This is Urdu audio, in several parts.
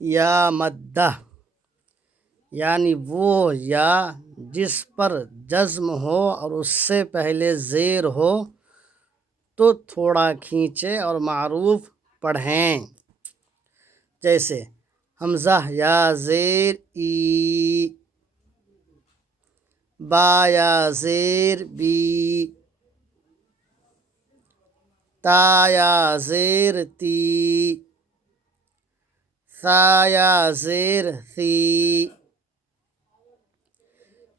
یا مدہ، یعنی وہ یا جس پر جزم ہو اور اس سے پہلے زیر ہو تو تھوڑا کھینچے اور معروف پڑھیں، جیسے حمزہ یا زیر ای، با یا زیر بی، تا یا زیر تی، ثا یا زیر ثی،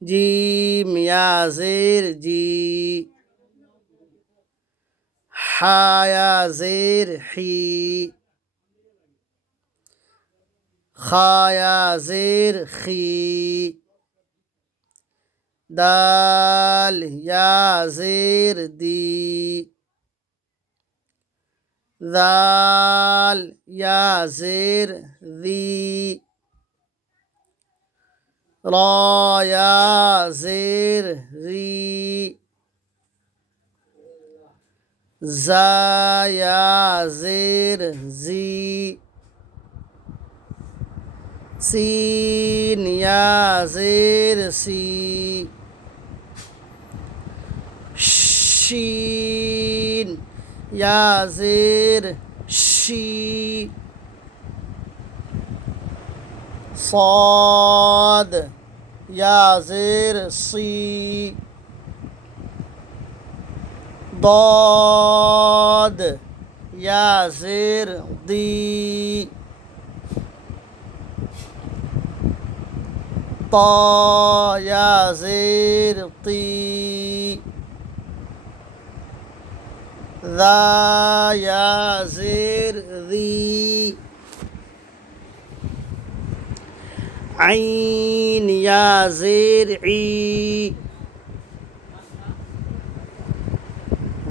جیم یا زیر جی، حا یا زیر حی، خا یا زیر خی، دال یا زیر دی، ذال یا زیر ذی، را یا زیر ری، زا یا زیر زی، سین یا زیر سی، شین یا زیر شی، صاد یا زیر صی، ضاد یا زیر ضی، طا یا زیر طی، ذا یا زیر ذی، عین یا زیر عی،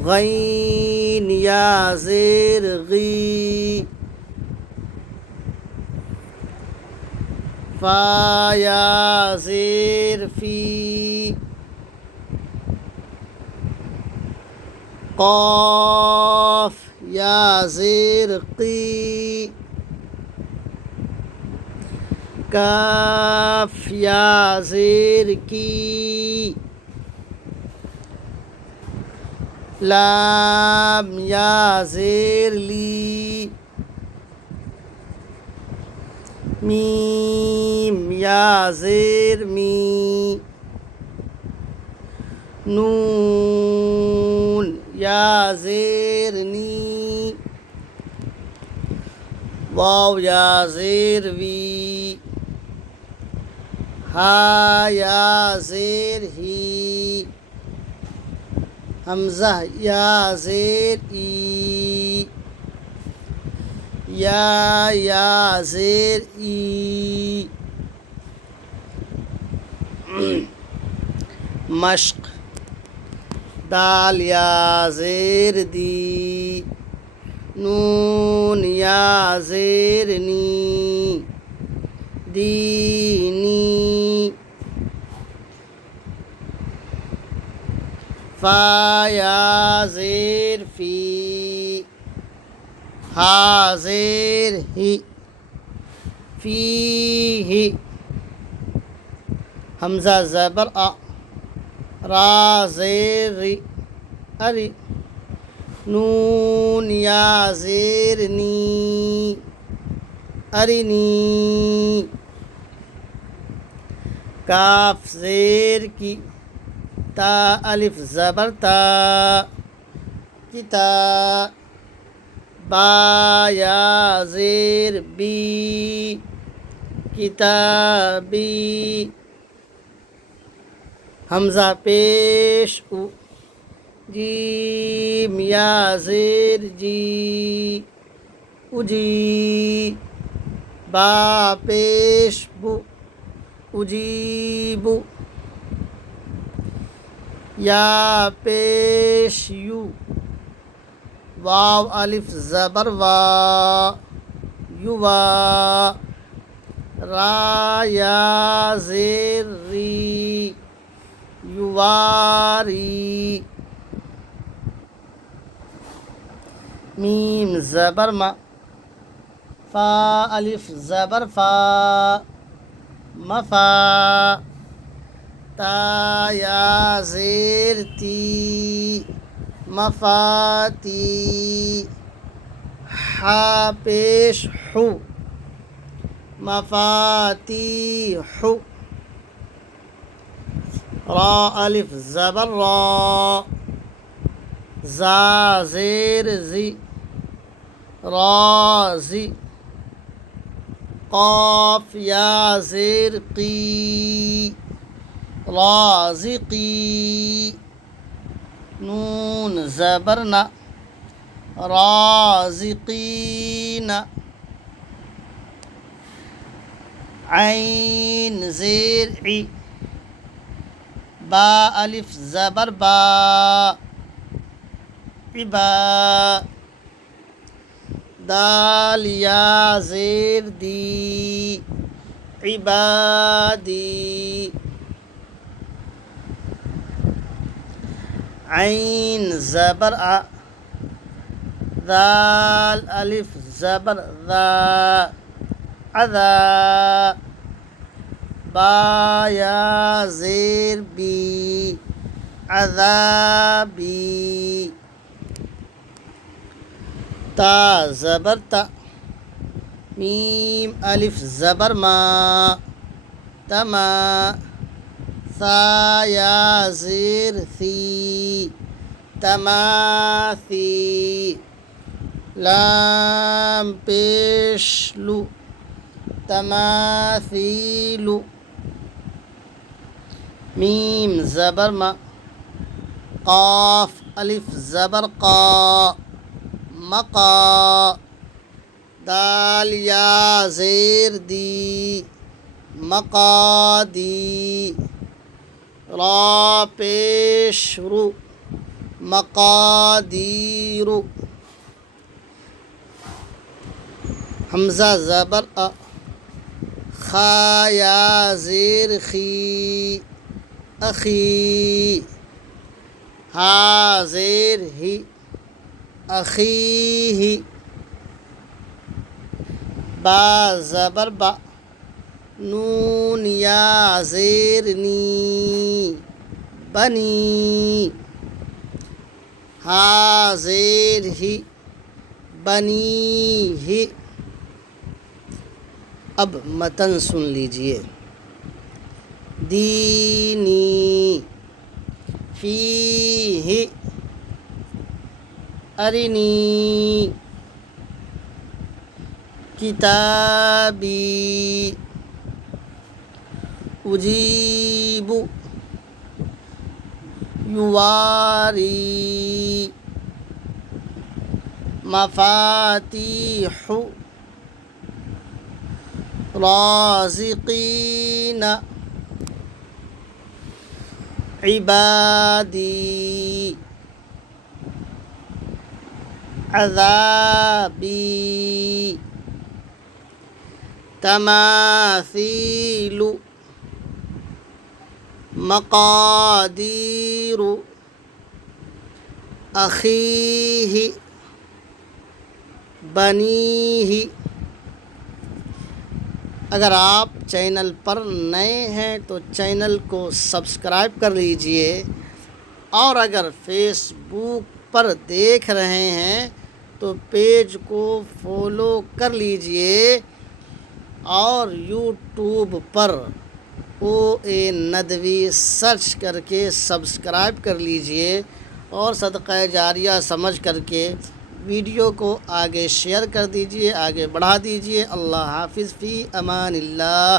غین یا زیر غی، فا یا زیر فی، قاف یا زیر قی، کاف یا زیر کی، لام یا زیر لی، میم یا زیر می، نون یا زیر نی، واو یا زیر وی، ہا یا زیر ہی، حمزہ یا زیر ای، یا زیر ای، مشق، دال یا زیر دی، نون یا زیر نی، دینی، فا یا زیر فی، ہا زیر ہی، فیہ، حمزہ زبر آ، را زیر ری، اری، نون یا زیر نی، ارنی، کاف زیر کی، تا الف زبر تا، کتا، با یا زیر بی، کتابی، حمزہ پیش او، جیم یا زیر جی، اجی، با پیش بو، اجیبو، یا پیش یو، واو الف زبر وا، یوا، را یا زیر ری، یواری، میم زبر ما، فا الف زبر فا مفا تا یا زیر تی مفاتی ہا پیش حو مفاتیح را الف زبر را زا زیر زی رازی قاف یا زیر قی رازقی نون زبر نا رازقین عین زیر عی با الف زبر با عبا دال یا زیر دی عبادی عین زبر ع ذال الف زبر ذا عذا با یا زیر بی عذابی تا زبر تا میم الف زبر ما تما ثا یا زیر ثی تماثی لام پیش لو تماثیل میم زبر ما قاف الف زبر قا مقا دال یا زیر دی مقادی را پیش رو مقادیر حمزہ زبر ا خا یا زیر خی اخی ہا زیر ہی اخیہ با زبر با نون یا زیر نی بنی ہا زیر ہی بنی ہی اب متن سن لیجئے دینی فیہ ارنی کتابی اجیب یواری مفاتیح رازقین عبادی عذابی تماثیل مقادیر اخیہ بنیہ۔ اگر آپ چینل پر نئے ہیں تو چینل کو سبسکرائب کر لیجئے، اور اگر فیس بک پر دیکھ رہے ہیں تو پیج کو فالو کر لیجئے، اور یوٹیوب پر OA ندوی سرچ کر کے سبسکرائب کر لیجئے، اور صدقہ جاریہ سمجھ کر کے ویڈیو کو آگے شیئر کر دیجئے، آگے بڑھا دیجئے۔ اللہ حافظ، فی امان اللہ۔